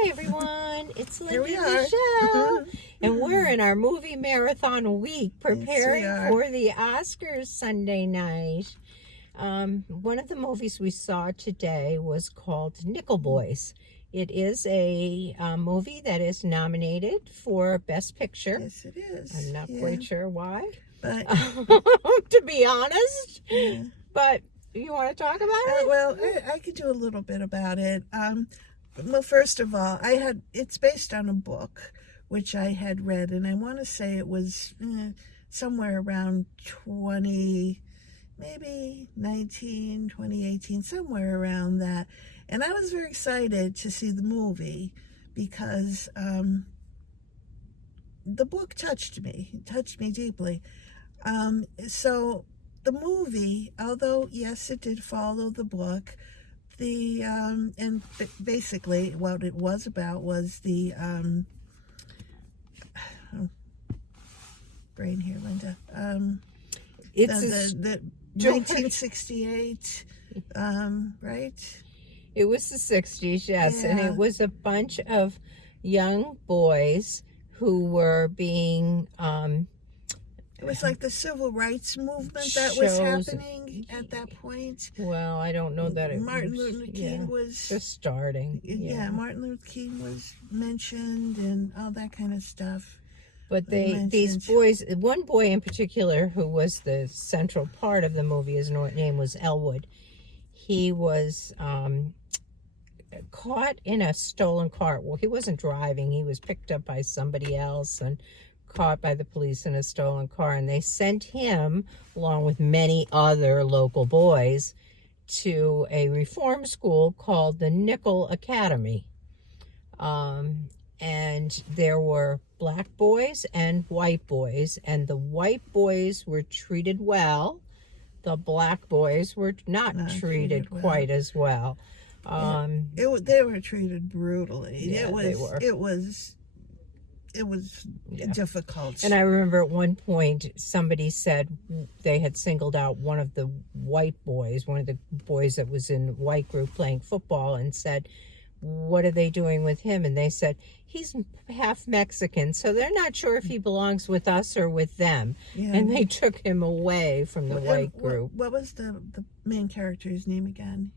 Hi everyone, it's Here Linda we and are. Michelle, and we're in our movie marathon week preparing are. for the Oscars Sunday night. One of the movies we saw today was called Nickel Boys. It is a movie that is nominated for Best Picture. Yes, it is. I'm not quite sure why, But to be honest, yeah. but you want to talk about it? Well, I could do a little bit about it. Well, first of all, it's based on a book which I had read, and I want to say it was somewhere around 2018, somewhere around that. And I was very excited to see the movie because the book touched me deeply. So the movie, although yes, it did follow the book, and basically what it was about was the brain here, Linda. It's the 1968, right? It was the 60s, yes, and Yeah. it was a bunch of young boys who were being It was like the civil rights movement that was happening at that point. Well, I don't know that it Martin was, Luther King was just starting. Yeah, Martin Luther King was mentioned and all that kind of stuff. But these boys, one boy in particular who was the central part of the movie, his name was Elwood. He was caught in a stolen car. Well, he wasn't driving. He was picked up by somebody else and caught by the police in a stolen car. And they sent him, along with many other local boys, to a reform school called the Nickel Academy. And there were black boys and white boys. And the white boys were treated well. The black boys were not treated quite as well. They were treated brutally. Yeah, it was difficult. And I remember at one point somebody said they had singled out one of the white boys, one of the boys that was in the white group playing football, and said, "What are they doing with him?" And they said, "He's half Mexican, so they're not sure if he belongs with us or with them." Yeah. And they took him away from the white group. What was the main character's name again?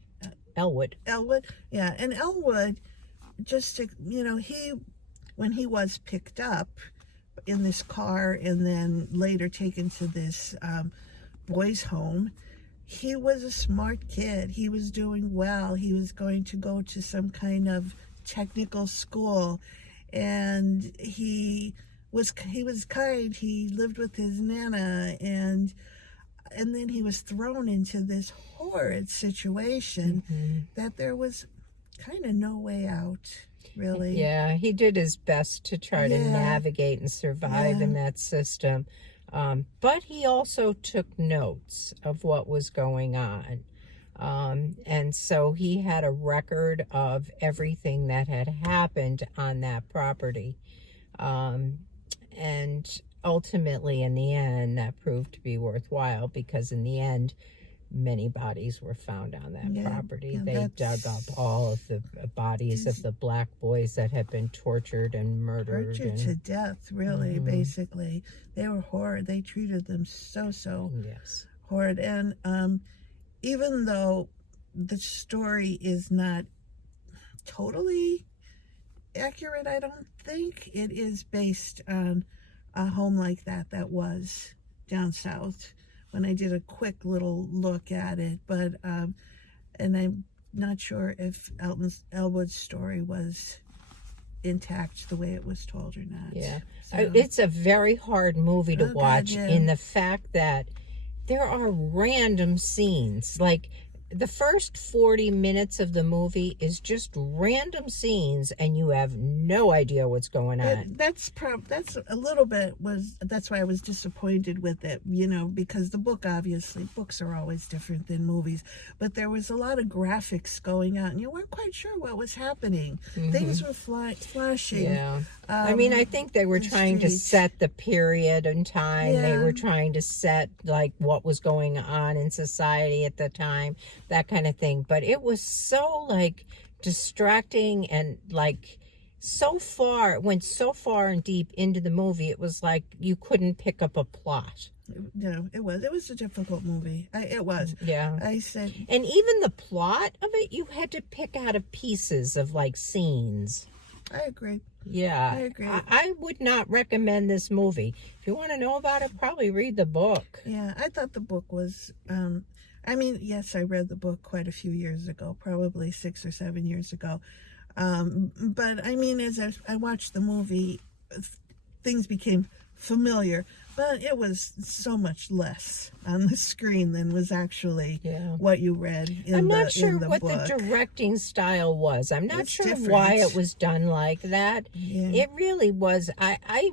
Elwood. Elwood, yeah. And Elwood, when he was picked up in this car and then later taken to this boys' home, he was a smart kid. He was doing well. He was going to go to some kind of technical school, and he was kind. He lived with his nana, and then he was thrown into this horrid situation that there was kind of no way out, really. Yeah, he did his best to try to navigate and survive in that system. But he also took notes of what was going on. And so he had a record of everything that had happened on that property. And ultimately, in the end, that proved to be worthwhile because in the end, many bodies were found on that property. They dug up all of the bodies of the black boys that had been tortured and murdered. To death, really, basically. They were horrid. They treated them so horrid. And even though the story is not totally accurate, I don't think, it is based on a home like that was down south when I did a quick little look at it. But and I'm not sure if Elwood's story was intact the way it was told or not. Yeah. So, it's a very hard movie to watch in the fact that there are random scenes. Like, the first 40 minutes of the movie is just random scenes, and you have no idea what's going on. That's a little bit that's why I was disappointed with it, because the book, obviously, books are always different than movies, but there was a lot of graphics going on, and you weren't quite sure what was happening. Things were flashing. Yeah. I mean, I think they were trying to set the period in time. They were trying to set, like, what was going on in society at the time, that kind of thing. But it was so, like, distracting and, like, went so far and deep into the movie, it was like you couldn't pick up a plot. No, it was a difficult movie. It was. Yeah. I said, And even the plot of it, you had to pick out of pieces of like scenes. I agree. Yeah. I agree. I would not recommend this movie. If you want to know about it, probably read the book. Yeah, I thought the book was, I mean, yes, I read the book quite a few years ago, probably 6 or 7 years ago. But I mean, as I watched the movie, things became familiar, but it was so much less on the screen than was actually what you read in I'm not the sure what book. the directing style was. I'm not It's sure different. why it was done like that. Yeah. It really was. I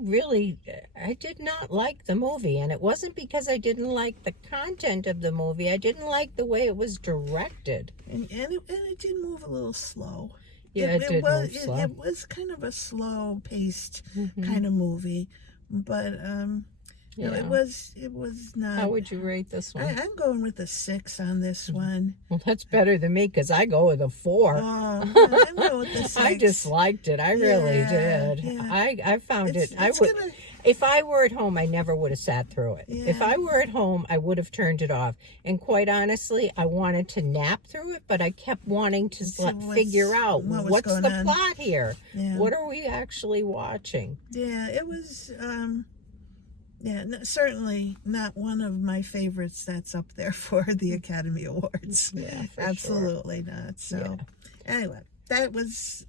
did not like the movie, and it wasn't because I didn't like the content of the movie. I didn't like the way it was directed. And it did move a little slow. Yeah, it did move slow. It was kind of a slow-paced kind of movie, but no, it was not. How would you rate this one? I'm going with a 6 on this one. Well, that's better than me because I go with a 4. Oh, I'm going with the 6. I disliked it. I really did. Yeah. I found it. If I were at home, I never would have sat through it. Yeah. If I were at home, I would have turned it off. And quite honestly, I wanted to nap through it, but I kept wanting to figure out what's the plot here. Yeah. What are we actually watching? Yeah, it was. Certainly not one of my favorites that's up there for the Academy Awards. Yeah, for absolutely not. So, anyway, that was.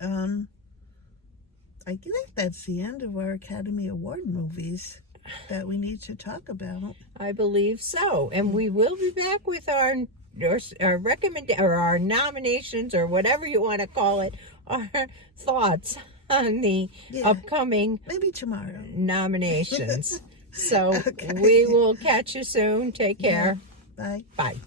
I think that's the end of our Academy Award movies that we need to talk about. I believe so, and we will be back with our nominations, or whatever you want to call it, our thoughts on the upcoming maybe tomorrow nominations. So we will catch you soon. Take care. Bye. Bye.